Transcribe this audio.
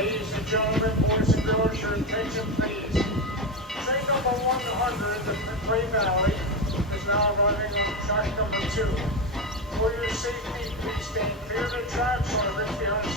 Ladies and gentlemen, boys and girls, your attention please. Train number 100, the Clay Valley, is now arriving on track number 2. For your safety, please stand clear of the tracks or reach behind